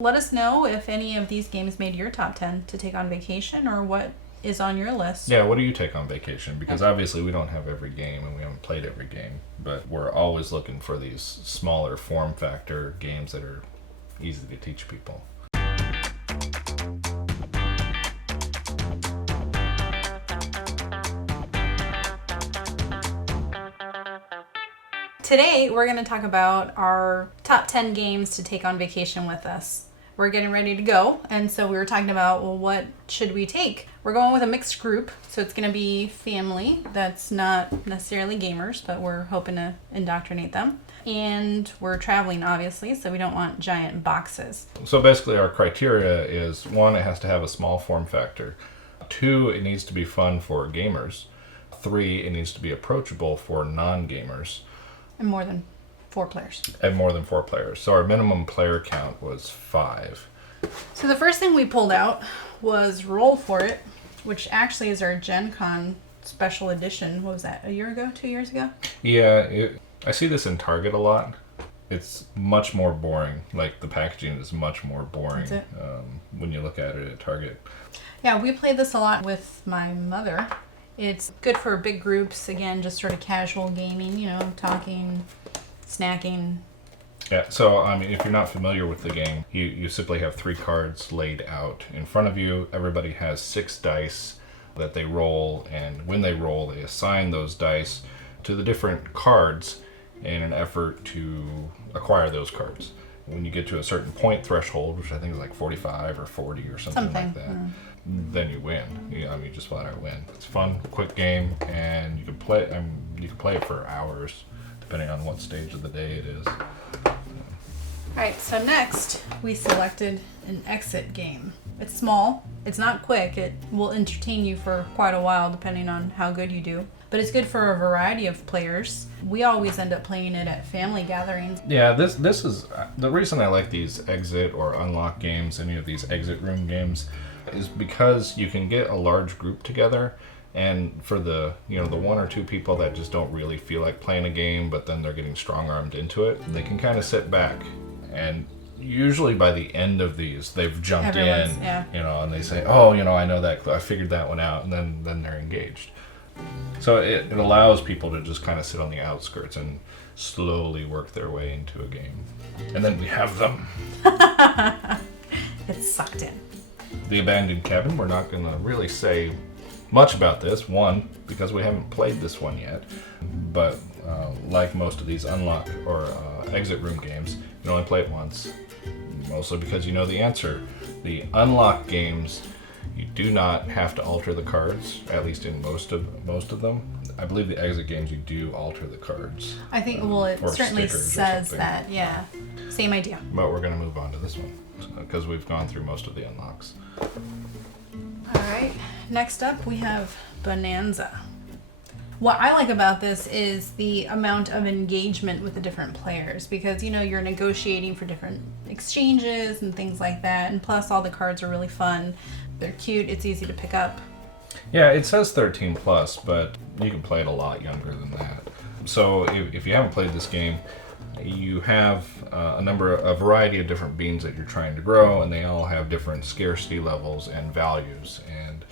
Let us know if any of these games made your top 10 to take on vacation or what is on your list. Yeah, what do you take on vacation? Because obviously we don't have every game and we haven't played every game, but we're always looking for these smaller form factor games that are easy to teach people. Today, we're going to talk about our top 10 games to take on vacation with us. We're getting ready to go, and so we were talking about, well, what should we take? We're going with a mixed group, so it's going to be family that's not necessarily gamers, but we're hoping to indoctrinate them. And we're traveling, obviously, so we don't want giant boxes. So basically our criteria is, 1, it has to have a small form factor. 2, it needs to be fun for gamers. 3, it needs to be approachable for non-gamers. And more than 4 players. And more than 4 players. So our minimum player count was 5. So the first thing we pulled out was Roll For It, which actually is our Gen Con special edition. What was that, a year ago, 2 years ago? Yeah, I see this in Target a lot. It's much more boring. Like, the packaging is much more boring when you look at it at Target. Yeah, we played this a lot with my mother. It's good for big groups, again, just sort of casual gaming, talking, snacking. Yeah, so, I mean, if you're not familiar with the game, you simply have 3 cards laid out in front of you. Everybody has 6 dice that they roll, and when they roll, they assign those dice to the different cards in an effort to acquire those cards. When you get to a certain point threshold, which I think is like 45 or 40 or something like that, then you win. You just flat out win. It's fun, quick game, and you can play. You can play it for hours, depending on what stage of the day it is. All right. So next, we selected an exit game. It's small. It's not quick. It will entertain you for quite a while, depending on how good you do. But it's good for a variety of players. We always end up playing it at family gatherings. Yeah, this is the reason I like these exit or unlock games, any of these exit room games, is because you can get a large group together, and for the the 1 or 2 people that just don't really feel like playing a game, but then they're getting strong-armed into it, they can kind of sit back, and usually by the end of these, they've jumped in, and they say, oh, I know that, I figured that one out, and then they're engaged. So it allows people to just kind of sit on the outskirts and slowly work their way into a game. And then we have them. It's sucked in. The Abandoned Cabin, we're not going to really say much about this. 1, because we haven't played this one yet. But like most of these unlock or exit room games, you can only play it once. Mostly because you know the answer. The unlock games, you do not have to alter the cards, at least in most of them. I believe the exit games, you do alter the cards. I think, it certainly says that, yeah. Same idea. But we're going to move on to this one, because we've gone through most of the unlocks. All right. Next up, we have Bonanza. What I like about this is the amount of engagement with the different players, because, you're negotiating for different exchanges and things like that, and plus all the cards are really fun. They're cute. It's easy to pick up. Yeah, it says 13 plus, but you can play it a lot younger than that. So if you haven't played this game, you have a variety of different beans that you're trying to grow, and they all have different scarcity levels and values. And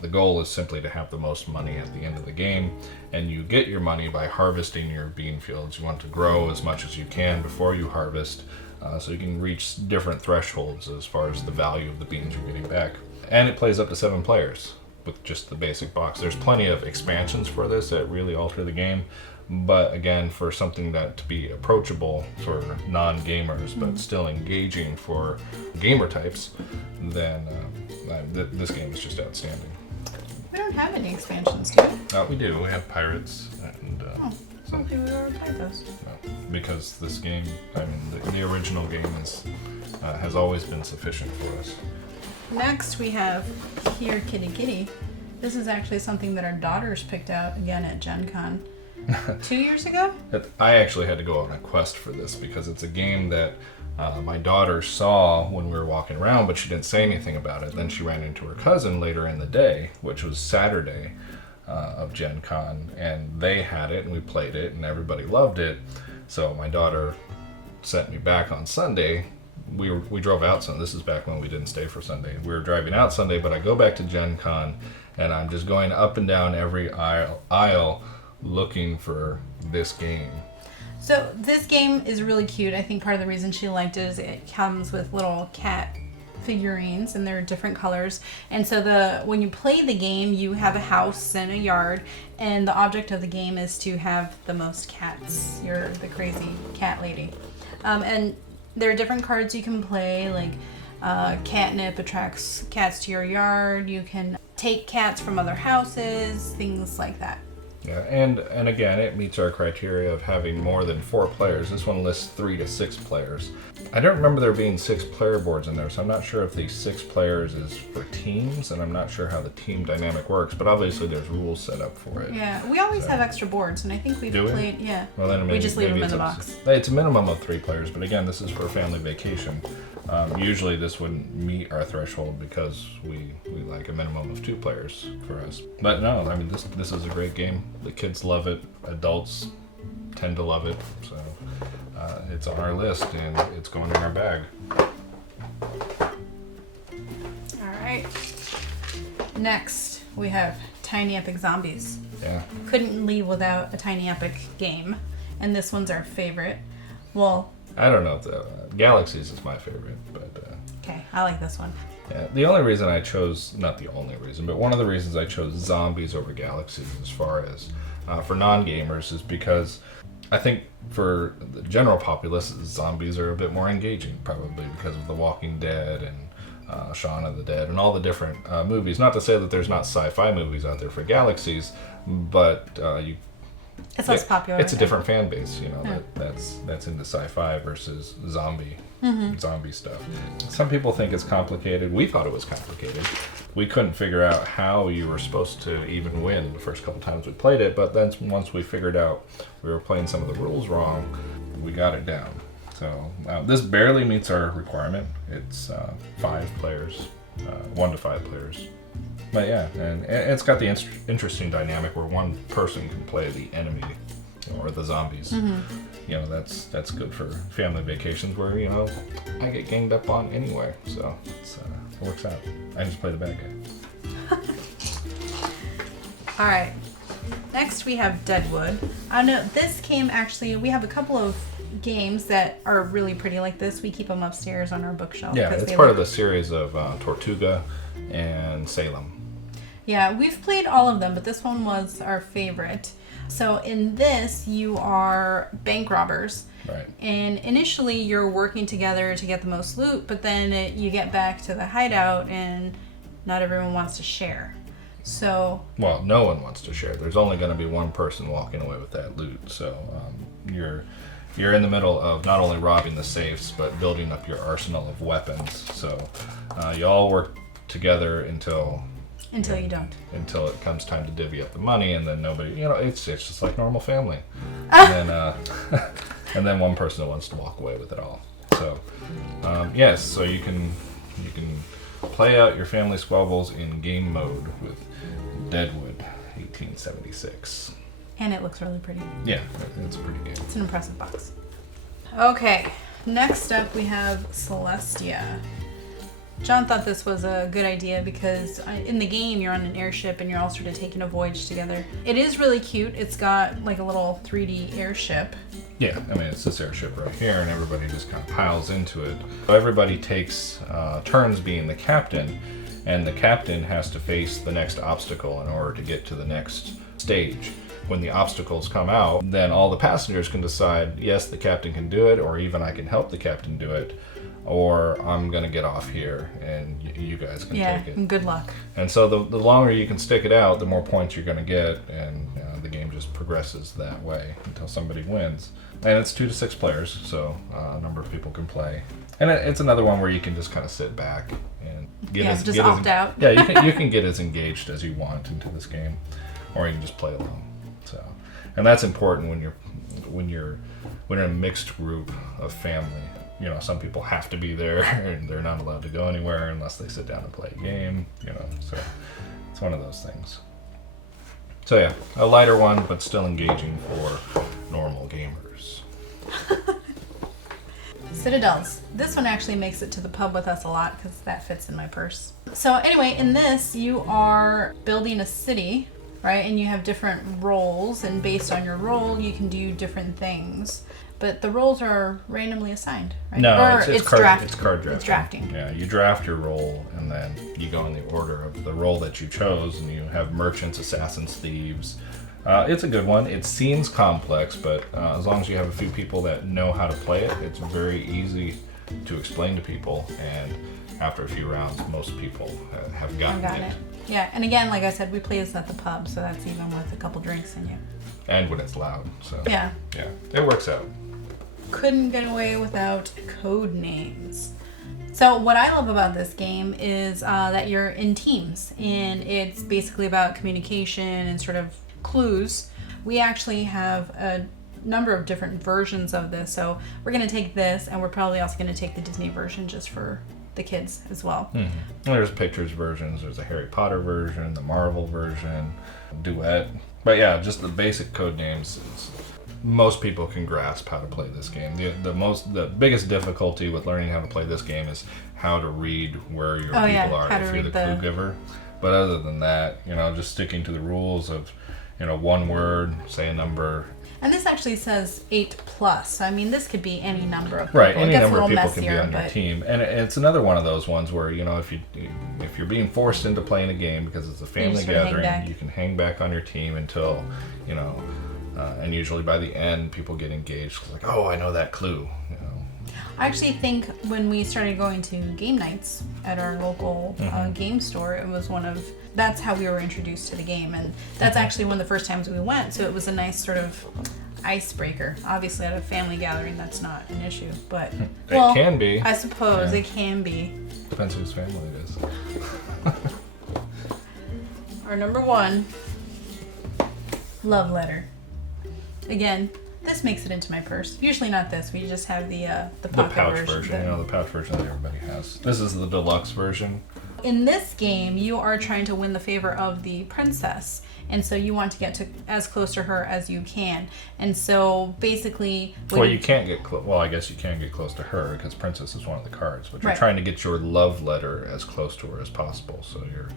the goal is simply to have the most money at the end of the game, and you get your money by harvesting your bean fields. You want to grow as much as you can before you harvest, so you can reach different thresholds as far as the value of the beans you're getting back. And it plays up to 7 players with just the basic box. There's plenty of expansions for this that really alter the game, but again, for something that to be approachable for non-gamers but still engaging for gamer types, then this game is just outstanding. We don't have any expansions, do we? We do. We have Pirates, and I think we've already played those. Because this game, the original game has always been sufficient for us. Next, we have Here Kitty Kitty. This is actually something that our daughters picked out again at Gen Con 2 years ago. I actually had to go on a quest for this because it's a game that my daughter saw when we were walking around, but she didn't say anything about it. Then she ran into her cousin later in the day, which was Saturday of Gen Con, and they had it, and we played it, and everybody loved it. So my daughter sent me back on Sunday we drove out Sunday. This is back when we didn't stay for Sunday. We were driving out Sunday, but I go back to Gen Con, and I'm just going up and down every aisle looking for this game. So this game is really cute. I think part of the reason she liked it is it comes with little cat figurines, and they're different colors. And so when you play the game, you have a house and a yard, and the object of the game is to have the most cats. You're the crazy cat lady. And there are different cards you can play, like catnip attracts cats to your yard. You can take cats from other houses, things like that. Yeah, and again, it meets our criteria of having more than 4 players. This one lists 3 to 6 players. I don't remember there being 6 player boards in there, so I'm not sure if the 6 players is for teams, and I'm not sure how the team dynamic works, but obviously there's rules set up for it. Yeah, we always have extra boards, and I think we've played, yeah. Well, then we just leave them in the box. It's a minimum of 3 players, but again, this is for a family vacation. Usually this wouldn't meet our threshold because we like a minimum of 2 players for us. But no, I mean, this is a great game. The kids love it. Adults tend to love it. So it's on our list, and it's going in our bag. All right. Next, we have Tiny Epic Zombies. Yeah. Couldn't leave without a Tiny Epic game, and this one's our favorite. Well, I don't know if the Galaxies is my favorite, but okay, I like this one. yeah, the only reason I chose, not the only reason, but one of the reasons I chose Zombies over Galaxies as far as for non-gamers is because I think for the general populace, zombies are a bit more engaging, probably because of The Walking Dead and Shaun of the Dead and all the different movies. Not to say that there's not sci-fi movies out there for Galaxies, but it's less popular. It's a different fan base, you know, that's into sci-fi versus zombie stuff. Some people think it's complicated. We thought it was complicated. We couldn't figure out how you were supposed to even win the first couple times we played it, but then once we figured out we were playing some of the rules wrong, we got it down. So this barely meets our requirement. It's 5 players, 1 to 5 players. But yeah, and it's got the interesting dynamic where one person can play the enemy or the zombies. You know, that's good for family vacations where, you know, I get ganged up on anyway. So it works out. I just play the bad guy. All right. Next we have Deadwood. I know this came actually, we have a couple of games that are really pretty like this. We keep them upstairs on our bookshelf. Yeah, it's part of the series of Tortuga and Salem. Yeah, we've played all of them, but this one was our favorite. So in this, you are bank robbers. Right. And initially, you're working together to get the most loot, but then you get back to the hideout, and not everyone wants to share. So... Well, no one wants to share. There's only going to be one person walking away with that loot. So you're in the middle of not only robbing the safes, but building up your arsenal of weapons. So you all work together until you don't. Until it comes time to divvy up the money, and then nobody, you know, it's just like normal family. And then and then one person wants to walk away with it all. So yes, so you can play out your family squabbles in game mode with Deadwood 1876. And it looks really pretty. Yeah, it's a pretty game. It's an impressive box. Okay, next up we have Celestia. John thought this was a good idea because in the game you're on an airship and you're all sort of taking a voyage together. It is really cute. It's got like a little 3D airship. Yeah, I mean, it's this airship right here, and everybody just kind of piles into it. So everybody takes turns being the captain, and the captain has to face the next obstacle in order to get to the next stage. When the obstacles come out, then all the passengers can decide, yes, the captain can do it, or even I can help the captain do it, or I'm going to get off here, and you guys can take it. Yeah, good luck. And so the longer you can stick it out, the more points you're going to get, and the game just progresses that way until somebody wins. And it's 2 to 6 players, so a number of people can play. And it's another one where you can just kind of sit back and opt out. Yeah, you can get as engaged as you want into this game, or you can just play alone. So, and that's important when you're in a mixed group of family. You know, some people have to be there, and they're not allowed to go anywhere unless they sit down and play a game. You know, so it's one of those things. So yeah, a lighter one, but still engaging for normal gamers. Citadels. This one actually makes it to the pub with us a lot because that fits in my purse. So anyway, in this, you are building a city, right? And you have different roles, and based on your role, you can do different things. But the roles are randomly assigned, right? No, or it's draft. card drafting. It's drafting. Yeah, you draft your role, and then you go in the order of the role that you chose, and you have merchants, assassins, thieves. It's a good one. It seems complex, but as long as you have a few people that know how to play it, it's very easy to explain to people. And after a few rounds, most people have gotten it. Yeah, and again, like I said, we play this at the pub, so that's even with a couple drinks in you. And when it's loud, so yeah, it works out. Couldn't get away without Codenames. So what I love about this game is that you're in teams, and it's basically about communication and sort of clues. We actually have a number of different versions of this, so we're going to take this, and we're probably also going to take the Disney version just for the kids as well. Mm-hmm. There's pictures versions, there's a Harry Potter version, the Marvel version, Duet. But yeah, just the basic Codenames. Most people can grasp how to play this game. The biggest difficulty with learning how to play this game is how to read where your people are if you're the clue giver. But other than that, just sticking to the rules of, one word, say a number. And this actually says 8+. So, I mean, this could be any number of people. Right, any number of people can be on your team. And it's another one of those ones where, if you're being forced into playing a game because it's a family gathering, you can hang back on your team until, and usually by the end, people get engaged. It's like, oh, I know that clue. I actually think when we started going to game nights at our local game store, it was that's how we were introduced to the game. And that's actually one of the first times we went. So it was a nice sort of icebreaker. Obviously at a family gathering, that's not an issue. But it can be. I suppose it can be. Depends whose family it is. Our number 1, love letter. Again, this makes it into my purse. Usually not this. We just have the pouch version. The pouch version that everybody has. This is the deluxe version. In this game, you are trying to win the favor of the princess, and so you want to get to as close to her as you can. And so basically, you can't get close. Well, I guess you can get close to her because princess is one of the cards. But you're trying to get your love letter as close to her as possible. So you're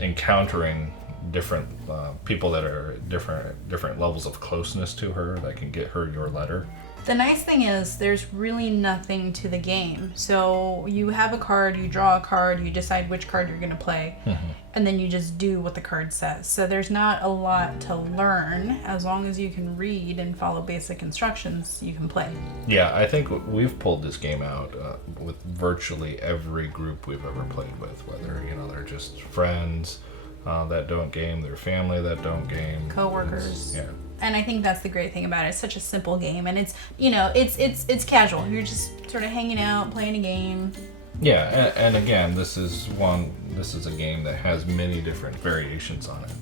encountering different people that are different levels of closeness to her that can get her your letter. The nice thing is there's really nothing to the game. So you have a card, you draw a card, you decide which card you're going to play, and then you just do what the card says. So there's not a lot to learn. As long as you can read and follow basic instructions, you can play. Yeah, I think we've pulled this game out with virtually every group we've ever played with, whether they're just friends that don't game, their family that don't game, coworkers. Yeah. And I think that's the great thing about it. It's such a simple game, and it's it's casual. You're just sort of hanging out, playing a game. Yeah, and again, this is a game that has many different variations on it.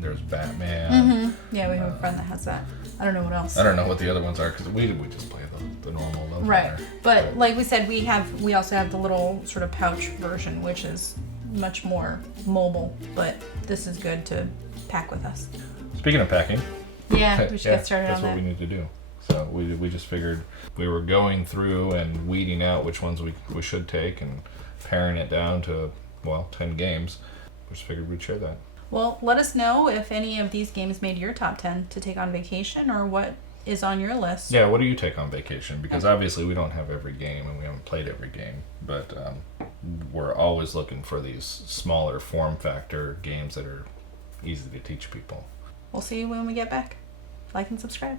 There's Batman. Yeah, we have a friend that has that. I don't know what else. I don't know what the other ones are because we just play the normal level. Right, but like we said, we also have the little sort of pouch version, which is much more mobile. But this is good to pack with us. Speaking of packing, yeah, we should get started on that. That's what we need to do. So we just figured we were going through and weeding out which ones we should take and paring it down to 10 games. We just figured we'd share that. Well, let us know if any of these games made your top 10 to take on vacation, or what is on your list. Yeah, what do you take on vacation? Because obviously we don't have every game and we haven't played every game, but we're always looking for these smaller form factor games that are easy to teach people. We'll see you when we get back. Like and subscribe.